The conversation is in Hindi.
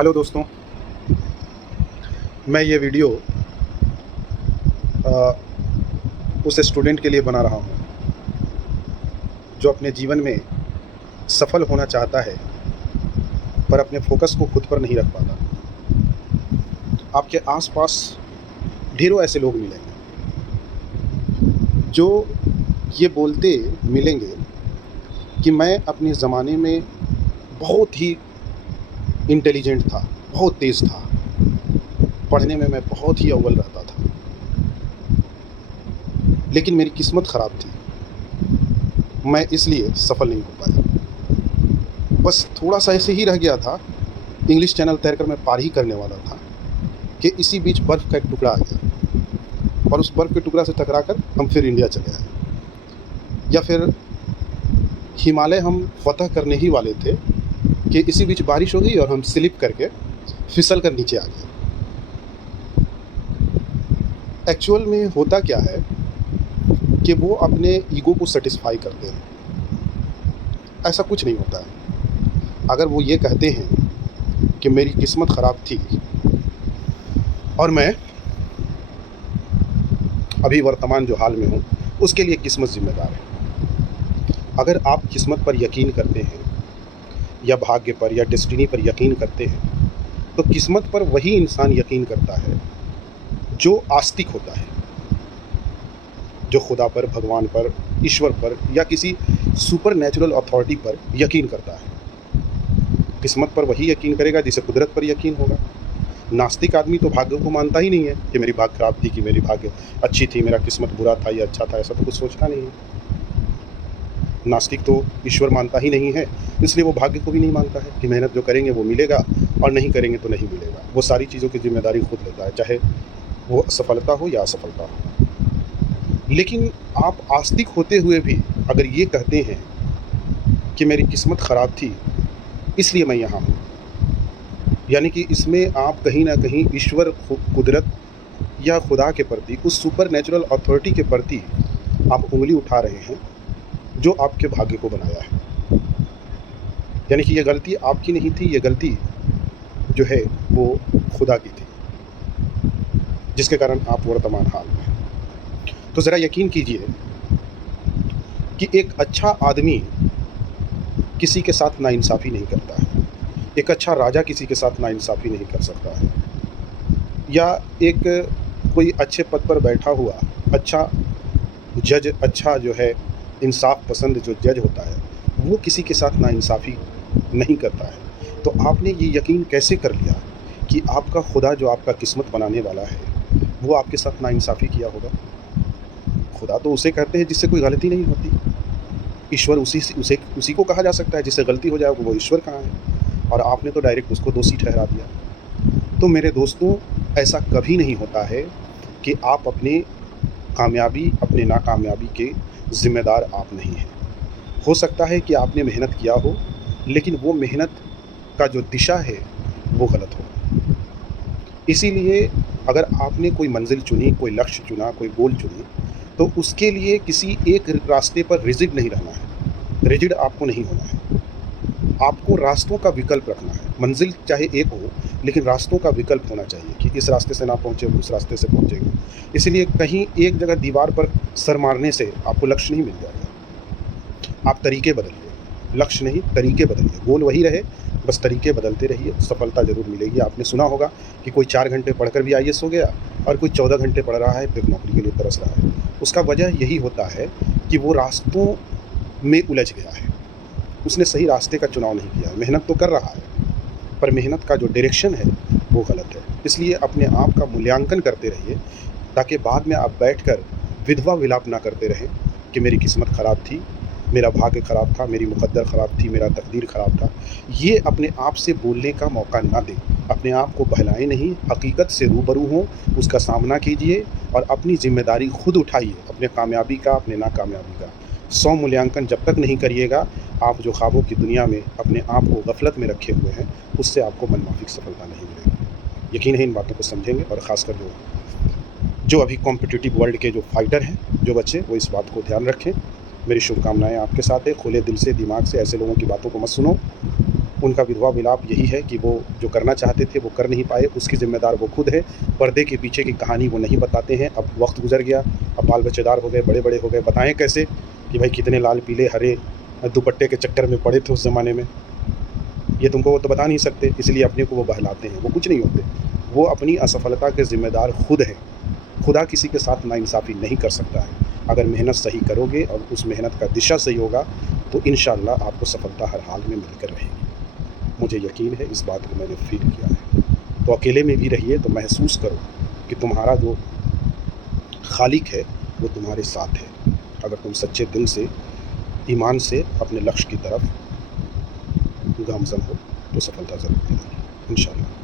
हेलो दोस्तों। मैं ये वीडियो अ, उस स्टूडेंट के लिए बना रहा हूँ जो अपने जीवन में सफल होना चाहता है पर अपने फोकस को खुद पर नहीं रख पाता। आपके आसपास ढेरों ऐसे लोग मिलेंगे जो ये बोलते मिलेंगे कि मैं अपने ज़माने में बहुत ही इंटेलिजेंट था, बहुत तेज़ था, पढ़ने में मैं बहुत ही अव्वल रहता था, लेकिन मेरी किस्मत ख़राब थी, मैं इसलिए सफल नहीं हो पाया। बस थोड़ा-सा ऐसे ही रह गया था, इंग्लिश चैनल तैरकर मैं पार ही करने वाला था कि इसी बीच बर्फ़ का एक टुकड़ा आ गया और उस बर्फ़ के टुकड़ा से टकराकर हम फिर इंडिया चले आए। या फिर हिमालय हम फ़तह करने ही वाले थे कि इसी बीच बारिश हो गई और हम स्लिप करके फिसल कर नीचे आ गए। एक्चुअल में होता क्या है कि वो अपने ईगो को सैटिस्फाई करते हैं, ऐसा कुछ नहीं होता है। अगर वो ये कहते हैं कि मेरी किस्मत ख़राब थी और मैं अभी वर्तमान जो हाल में हूँ, उसके लिए किस्मत ज़िम्मेदार है। अगर आप किस्मत पर यकीन करते हैं या भाग्य पर या डेस्टिनी पर यकीन करते हैं, तो किस्मत पर वही इंसान यकीन करता है जो आस्तिक होता है, जो खुदा पर, भगवान पर, ईश्वर पर या किसी सुपर नेचुरल अथॉरिटी पर यकीन करता है। किस्मत पर वही यकीन करेगा जिसे कुदरत पर यकीन होगा। नास्तिक आदमी तो भाग्य को मानता ही नहीं है कि मेरी भाग्य खराब थी, कि मेरी भाग्य अच्छी थी, मेरा किस्मत बुरा था या अच्छा था, ऐसा तो कुछ सोचता नहीं है। नास्तिक तो ईश्वर मानता ही नहीं है, इसलिए वो भाग्य को भी नहीं मानता है कि मेहनत जो करेंगे वो मिलेगा और नहीं करेंगे तो नहीं मिलेगा। वो सारी चीज़ों की जिम्मेदारी खुद लेता है, चाहे वो सफलता हो या असफलता हो। लेकिन आप आस्तिक होते हुए भी अगर ये कहते हैं कि मेरी किस्मत ख़राब थी इसलिए मैं यहाँ हूँ, यानी कि इसमें आप कहीं ना कहीं ईश्वर, कुदरत या खुदा के प्रति, उस सुपर नेचुरल अथॉरिटी के प्रति आप उंगली उठा रहे हैं जो आपके भाग्य को बनाया है। यानी कि ये गलती आपकी नहीं थी, ये गलती जो है वो खुदा की थी, जिसके कारण आप वर्तमान हाल में हैं। तो ज़रा यकीन कीजिए कि एक अच्छा आदमी किसी के साथ नाइंसाफ़ी नहीं करता है, एक अच्छा राजा किसी के साथ नाइंसाफ़ी नहीं कर सकता है, या एक कोई अच्छे पद पर बैठा हुआ अच्छा जज, अच्छा जो है इंसाफ पसंद जो जज होता है, वो किसी के साथ नाइंसाफ़ी नहीं करता है। तो आपने ये यकीन कैसे कर लिया कि आपका खुदा जो आपका किस्मत बनाने वाला है, वो आपके साथ नाइंसाफ़ी किया होगा? खुदा तो उसे कहते हैं जिससे कोई गलती नहीं होती। ईश्वर उसी को कहा जा सकता है जिससे गलती हो जाए, वो ईश्वर कहाँ है? और आपने तो डायरेक्ट उसको दोषी ठहरा दिया। तो मेरे दोस्तों, ऐसा कभी नहीं होता है कि आप अपने कामयाबी, अपने नाकामयाबी के ज़िम्मेदार आप नहीं हैं। हो सकता है कि आपने मेहनत किया हो, लेकिन वो मेहनत का जो दिशा है, वो गलत हो। इसीलिए अगर आपने कोई मंज़िल चुनी, कोई लक्ष्य चुना, कोई गोल चुनी, तो उसके लिए किसी एक रास्ते पर रिजिड नहीं रहना है, रिजिड आपको नहीं होना है। आपको रास्तों का विकल्प रखना है। मंज़िल चाहे एक हो, लेकिन रास्तों का विकल्प होना चाहिए कि इस रास्ते से ना पहुँचे, उस रास्ते से पहुँचेंगे। इसीलिए कहीं एक जगह दीवार पर सर मारने से आपको लक्ष्य नहीं मिल जाएगा। आप तरीके बदलिए, लक्ष्य नहीं, तरीके बदलिए। गोल वही रहे, बस तरीके बदलते रहिए, सफलता ज़रूर मिलेगी। आपने सुना होगा कि कोई 4 घंटे पढ़कर भी आईएएस हो गया और कोई 14 घंटे पढ़ रहा है, फिर नौकरी के लिए तरस रहा है। उसका वजह यही होता है कि वो रास्तों में उलझ गया है। उसने सही रास्ते का चुनाव नहीं किया है। मेहनत तो कर रहा है, पर मेहनत का जो डायरेक्शन है, वो गलत है। इसलिए अपने आप का मूल्यांकन करते रहिए, ताकि बाद में आप बैठकर विधवा विलाप ना करते रहें कि मेरी किस्मत ख़राब थी, मेरा भाग्य ख़राब था, मेरी मुक़द्दर ख़राब थी, मेरा तकदीर ख़राब था। ये अपने आप से बोलने का मौका ना दें। अपने आप को बहलाएँ नहीं, हकीकत से रूबरू हों, उसका सामना कीजिए और अपनी ज़िम्मेदारी खुद उठाइए, अपने कामयाबी का, अपने नाकामयाबी का। स्व-मूल्यांकन जब तक नहीं करिएगा, आप जो ख्वाबों की दुनिया में अपने आप को गफ़लत में रखे हुए हैं, उससे आपको मनमाफ़िक सफलता नहीं मिलेगी। यकीन है इन बातों को समझेंगे, और ख़ासकर जो अभी कॉम्पिटिटिव वर्ल्ड के जो फाइटर हैं, जो बच्चे, वो इस बात को ध्यान रखें। मेरी शुभकामनाएँ आपके साथ है। खुले दिल से, दिमाग से ऐसे लोगों की बातों को मत सुनो। उनका विधवा विलाप यही है कि वो जो करना चाहते थे वो कर नहीं पाए, उसकी ज़िम्मेदार वो खुद है। पर्दे के पीछे की कहानी वो नहीं बताते हैं। अब वक्त गुजर गया, अब बाल बच्चेदार हो गए, बड़े बड़े हो गए, बताएं कैसे कि भाई कितने लाल पीले हरे दुपट्टे के चक्कर में पड़े थे उस ज़माने में। ये तुमको वो तो बता नहीं सकते, इसलिए अपने को वो बहलाते हैं। वो कुछ नहीं होते, वो अपनी असफलता के ज़िम्मेदार खुद हैं। खुदा किसी के साथ नाइंसाफ़ी नहीं कर सकता है। अगर मेहनत सही करोगे और उस मेहनत का दिशा सही होगा तो इंशाअल्लाह आपको सफलता हर हाल में मिलकर रहेगी। मुझे यकीन है, इस बात को मैंने फ़ील किया है। तो अकेले में भी रहिए तो महसूस करो कि तुम्हारा जो खालिक है वो तुम्हारे साथ है। अगर तुम सच्चे दिल से, ईमान से अपने लक्ष्य की तरफ गामज़न हो तो सफलता ज़रूर मिलेगी इंशाअल्लाह।